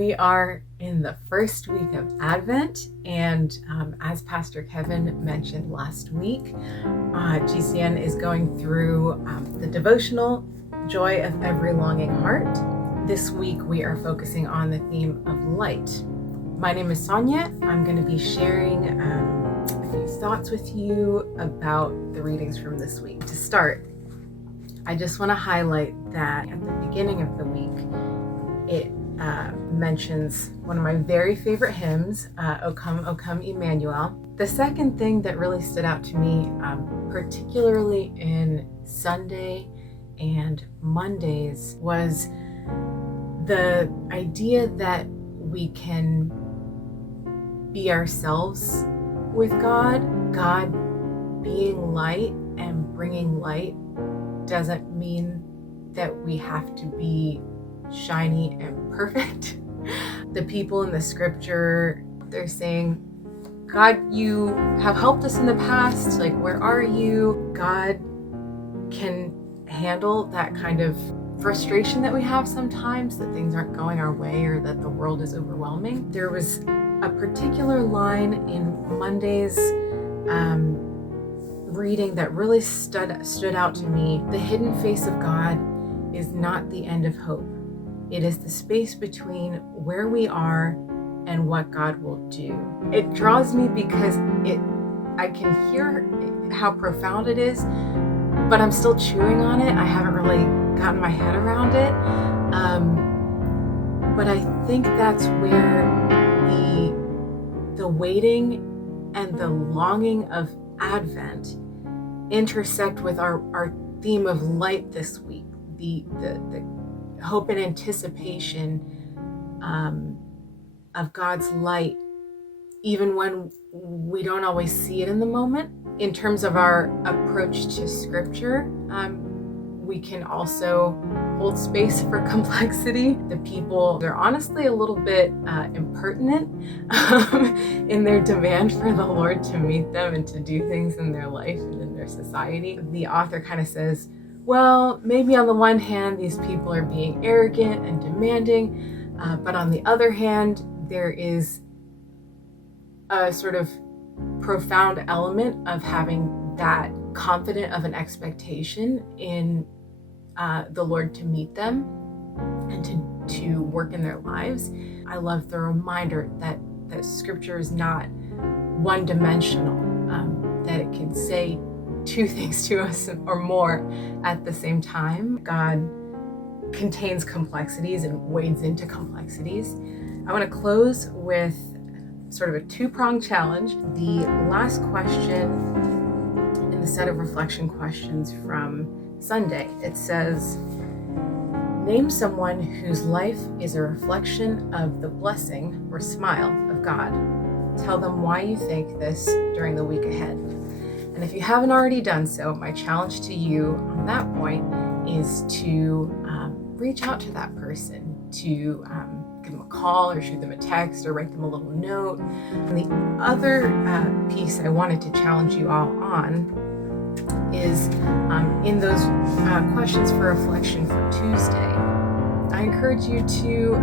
We are in the first week of Advent, and as Pastor Kevin mentioned last week, GCN is going through the devotional Joy of Every Longing Heart. This week we are focusing on the theme of light. My name is Sonja. I'm going to be sharing a few thoughts with you about the readings from this week. To start, I just want to highlight that at the beginning of the week, it mentions one of my very favorite hymns, O Come, Emmanuel. The second thing that really stood out to me, particularly in Sunday and Mondays, was the idea that we can be ourselves with God. God being light and bringing light doesn't mean that we have to be shiny and perfect. The people in the scripture, they're saying, God, you have helped us in the past. Like, where are you? God can handle that kind of frustration that we have sometimes, that things aren't going our way or that the world is overwhelming. There was a particular line in Monday's reading that really stood out to me. The hidden face of God is not the end of hope. It is the space between where we are and what God will do. It draws me because I can hear how profound it is, but I'm still chewing on it. I haven't really gotten my head around it. But I think that's where the waiting and the longing of Advent intersect with our theme of light this week. The hope and anticipation of God's light, even when we don't always see it in the moment. In terms of our approach to scripture, we can also hold space for complexity. The people, they're honestly a little bit impertinent in their demand for the Lord to meet them and to do things in their life and in their society. The author kind of says, well, maybe on the one hand, these people are being arrogant and demanding, but on the other hand, there is a sort of profound element of having that confident of an expectation in the Lord to meet them and to work in their lives. I love the reminder that scripture is not one-dimensional, that it can say two things to us or more at the same time. God contains complexities and wades into complexities. I want to close with sort of a two-pronged challenge. The last question in the set of reflection questions from Sunday, it says, name someone whose life is a reflection of the blessing or smile of God. Tell them why you think this during the week ahead. And if you haven't already done so, my challenge to you on that point is to reach out to that person, to give them a call or shoot them a text or write them a little note. And the other piece I wanted to challenge you all on is in those questions for reflection for Tuesday, I encourage you to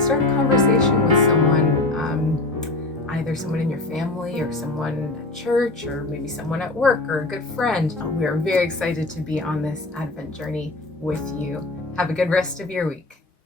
start a conversation with someone, either someone in your family or someone at church or maybe someone at work or a good friend. We are very excited to be on this Advent journey with you. Have a good rest of your week.